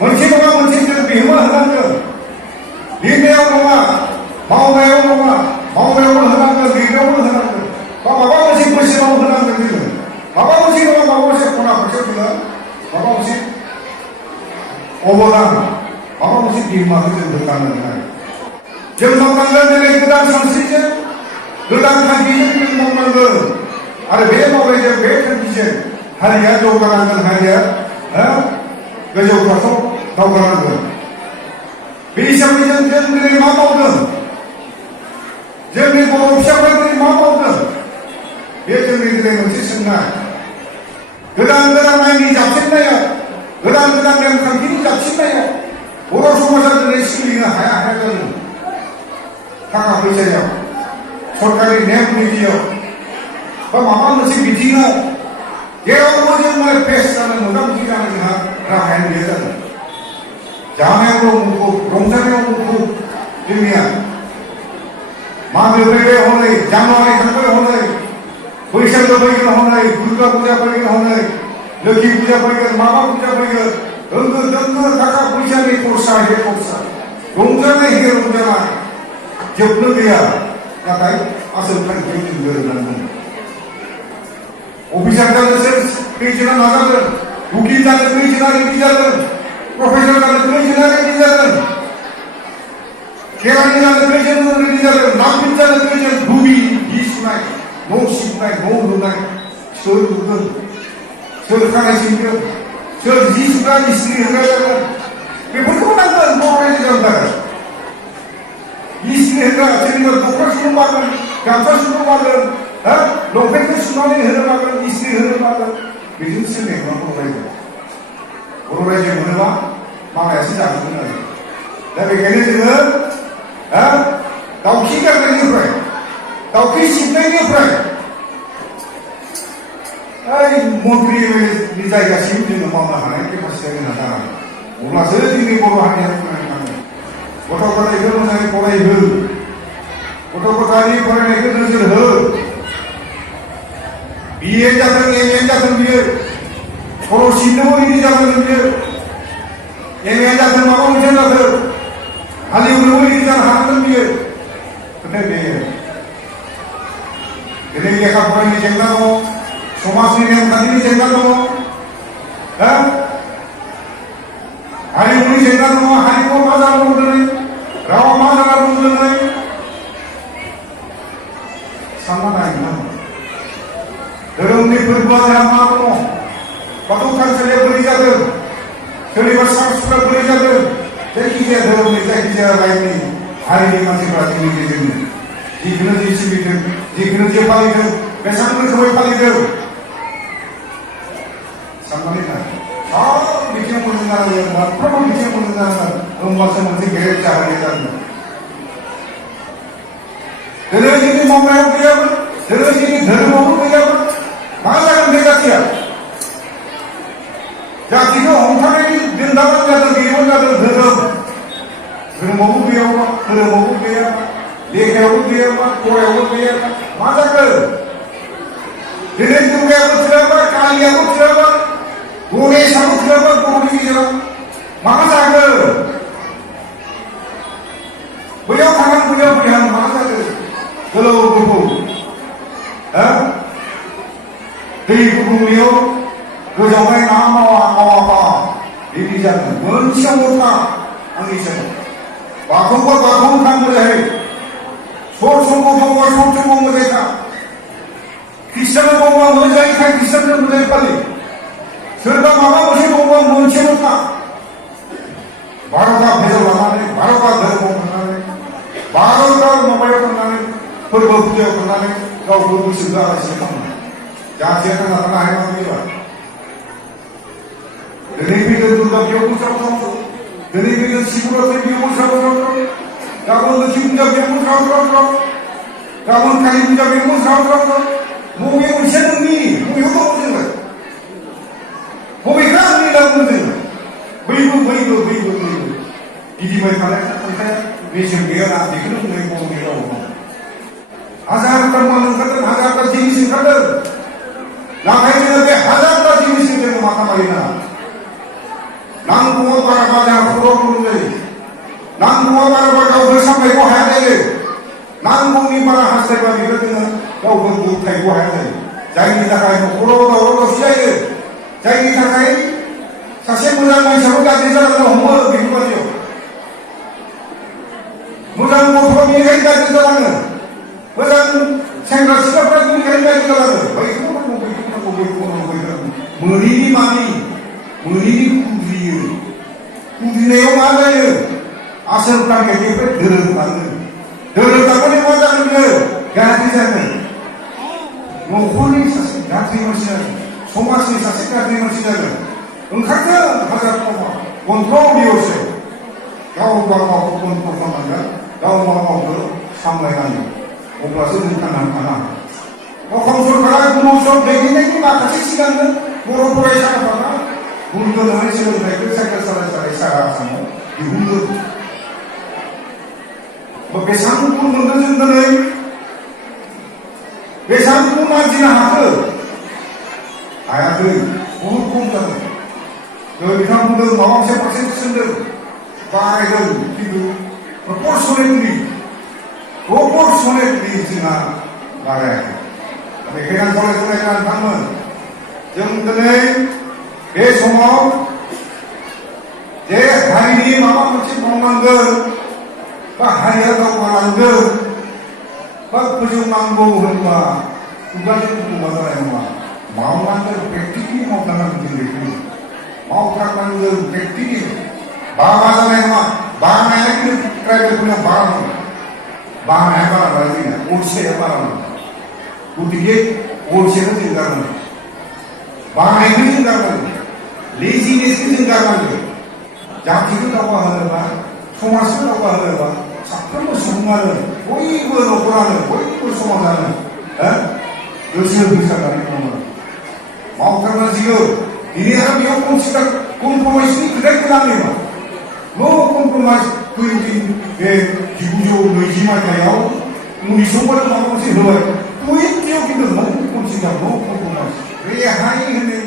मोनसे नङा मोनसे जों बिहोमा होनांगोन लिरनायाव नङा मावनायाव नङा मावनायावबो होनांगोन लिरनायावबो होनांगोन बा माबा मोनसे बोसोराव होनांगोन जोङो माबा मोनसे नङा माबा मोनसे खना खनसेयाव जोङो माबा मोनसे अबदान माबा मोनसे बिहोमाखौ जों होनांगोन आरो जों मावनांगोन दिनै गोदान सानस्रिजों गोदान थांखिजों जों मावनांगोन आरो बे मावनायजों बे थांखिजों हारिया जौगानांगोन हारिया गोजौ थाखोआव दावगानांगोन बे हिसाबै जों दिनै मा मावदों जोंनि बर' फिसाफ्रा दिनै मा मावदों बे जोंनि दिनै मोनसे सोंनाय गोदान गोदान आयेननि जाबसिननायाव गोदान गोदान नेमखान्थिनि जाबसिननायाव बर' समाजा दिनै सोलिनो हाया जादों थाखा फैसायाव सरकारि नेम नितियाव बा माबा मोनसे बिथिङाव जेरावबो जों फेस जानो मोगा मोगि जानो जोंहा राहायानो गैया जादों जानायावल' मुखुब रंजानायाव मुखुब जोंनिया मागो फैबाय हनै जानुवारि थांबाय हनै बैसागो फैगोन हनै दुर्गा फुजा फैगोन हनै लोखि फुजा फैगोन माबा फुजा फैगोन होंगो दोंगो थाखा फैसानि खरसा हे खरसा रंजानाय हे रंजानाय जोबनो गैया नाथाय आसोल थांखियाव जों गोरोबनांगोन अफिसार जानो सोर खैजोना नाजागोन उकिल जानो खैजोना रेडि जागोन प्रफेसर जानो खैजोना रेडि जागोन खेरानि जानो खैजोना रेडि जागोन नापित जानो खैजोन धुबि हि सुनाय न' सिबनाय न' लुनाय सोर लुगोन सोर खानाय सिनगोन सोर जि सुग्रा इस्त्रि होग्रा जागोन बेफोरखौ नांगोन मावनायनि जानो थाखाय इस्त्रि होग्रा सोरनिबा दख'ना सुनो बागोन गामसा सुनो बागोन लंपेन्टखौ सुनानै होनो बागोन इस्त्रि होनो बागोन बेजों सोलिनाय नङा बर' रायजो मोनोबा मालायासो जाजोबगोन आरो दा बेखायनो जोङो दाउखि गारनायनिफ्राय दाउखि सिबनायनिफ्राय मन्त्रि एमएलएनि जायगासिम जोङो मावनो हानाय केपासिटिया जोंहा जानांगोन अब्लासो जोंनि बर' हारिया फरायनो थाङो गथ' गथायखौ मोजाङै फरायहो गथ' गथायनि फरायनायखौ नोजोर हो बिए जाथों एमए जाथों बियो खर' सिबनोबो रेडि जानांगोन बियो एमए जाथों माबा मोनसे जाथों हालेवनोबो रेडि जानो हानांगोन बियो खोथाया बेयो दिनै लेखा फरायनायनि जेंना दङ समाजनि नेमखान्थिनि जेंना दङ हारिमुनि जेंना दङ हारिमुआ मा जाना दङ दिनै रावा मा जाना दङ दिनै सानना नायनो धोरोमनि फोरबोआ जोंहा मा दङ बाथौ थानसालिया बोरै जादों सोरनिबा सार्चफोरा बोरै जादों जायखिजाया धोरोमनि जायखिजाया रायजोनि हारिनि मानसिफोरा जोंनि गेजेरजों जिखुनु जे सिबिदों जिखुनु जे फालिदों बेसेबां रोखोमै फालिदों साननानै नाय सब बिथिङाव मोजां जानांगोन मोनफ्रोमबो बिथिङाव मोजां जानांगोन होमबासो मोनसे गेरेट जाहोनाय जागोन दिनै जोंनि मावनायाव गैयामोन दिनै जोंनि धोरोमावबो गैयामोन मा जागोन बे जाथिया जातिखौ हमथानायनि दोनदाबानो जादों बेबो जादों धोरोमावबो गैयाबा धोरोमावबो गैयाबा लेखायावबो गैयाबा फरायावबो गैयाबा मा जागोन दिनै दुर्गायाबो थोआबा कालियाबो थोआबा गणेशआबो थोआबा बर'नि गेजेराव मा जागोन बैयाव थांनानै बैयाव फैहां मा जागोन गोलाव गोबौ दै गुबुंलेयाव गोजावनाय ना मावाबा बिदि जागोन मोनसेयावल' था आंनि सायाव बाथौबा बाथौ थां मोजाङै सर समाव मावबा सर समाव मोजाङै था ख्रिस्टानाव मावबा मोजाङै था ख्रिस्टानजों मोजाङै फालि सोरबा माबा मोनसे मावबा मोनसेल' था भारतआ भेजाल लानानै भारतआ धोरोमाव थांनानै भारतआ माबायाव थांनानै फोरबो फुजायाव थांनानै गावखौ गोसो जागासिनो खालामो जाथिया थांना थानो हाया बेबा दिनै फैगोन दुर्गा बेयाव मोसाबाव दिनै फैगोन शिबरात्रि बेयाव मोसाबाव गाबोन लोखि फुजा बेयाव मोसाबाव गाबोन कालि फुजा बेयाव मोसाबाव बबे मोनसे नोंनि बबेयाव दङ जोङो बबेखा आंनि दाबो जोङो बैबो गिदिंबाय थानाया बेसेन गैयाना बेखौनो बुंनाय बर'नि रावाव हाजारथा माल ओंखारदों हाजारथा जिनिस ओंखारदों नाथाय जोङो बे हाजारथा जिनिसजों जोङो मा खामायनो नांगौआ बाराबा जोंहा खर'आव गुदुं जायो नांगौआ बाराबा गावखौ सामलायनो हाया जायो नांगौनि बारा हास्थायबा बेखौ जोङो गावखौ गथायनो हाया जायो जायनि थाखाय न'खराव दावराव दावसि जायो जायनि थाखाय सासे मोजां मानसियाबो गाज्रि जालांनो हमो बेफोरबायदियाव मोजां गथ'आ बेनिखायनो गाज्रि जालाङो मोजां सेंग्रा सिख्लाफ्रा बेनिखायनो गाज्रि जालाङो बैखौ नांगौ मोनैनि मानि मोनैनि खुद्रिनायाव मा जायो आसोल टारगेटनिफ्राय दोरोदलाङो दोरोदलांनानै मा जागोन बियो गाज्रि जागोन न'खरनि सासे गाज्रि मानसि जागोन समाजनि सासे गाज्रि मानसि जागोन ओंखारनो हाजार कन्ट्रल दिवसे गावबा गावखौ कन्ट्रल खालामनांगोन गावबा गावखौ सामलायनांगोन अब्लासो जों थांनानै थानो हागोन अखम सरकारा गुरुसम दैदेननायनि माखासे सिगांनो बर' फरायसाफोरा गुन गोनाङै सोलोंथाइखौ साइकेल सालाय सारा आसामाव दिहुनगोन बेसेबां गुन मोनगोन जों दिनै बेसेबां गुन आरजिनो हाखो हायाखै बहुद खम जादों बिथां बुंदों माबा मोनसे पार्सेन्ट थिसनदों बारायदों खिन्थु प्रपर्सनेटलि जोंहा बारायाखै बेखायनो आं फरायसालिया नोंथांमोन जों दिनै बे समाव जे हारिनि माबा मोनसे मावनांगोन बा हारिया दावगानांगोन बा फोजौनांगौ होनबा खुगाजों बुंबा जानाय नङा मावनांगोन प्रेक्टिकलि मावथारनांगोन जों बेखौ मावथारनांगोन प्रेक्टिकलि बाबा जानाय नङा बानाया खिन्थु ट्राइबेलफोरनियाव बारा दं बानाया बारा बारा जोंना अलसिया बारा दं गतिके अलसियाखौ जों गारनांगोन बानायखौ जों गारनांगोन लेजिनेसखौ जों गारनांगोन जातिखौ दावगाहोनोबा समाजखौ दावगाहोनोबा साफ्रोमबो सुबुङानो बयबो न'खरानो बयबो समाजानो गोसो होसारनानै मावनांगोन मावथारनांसिगौ दिनै आरो बेयाव कमप्रमाइसनि खोथाखौ नाङोबा नो कमप्रमाइस फैदों बे 1920 मायथाइयाव उननि समाव माबा मोनसे होबाय 20 किन्तु नो कनसिडार नो कमप्रमाइस रेहाय होनो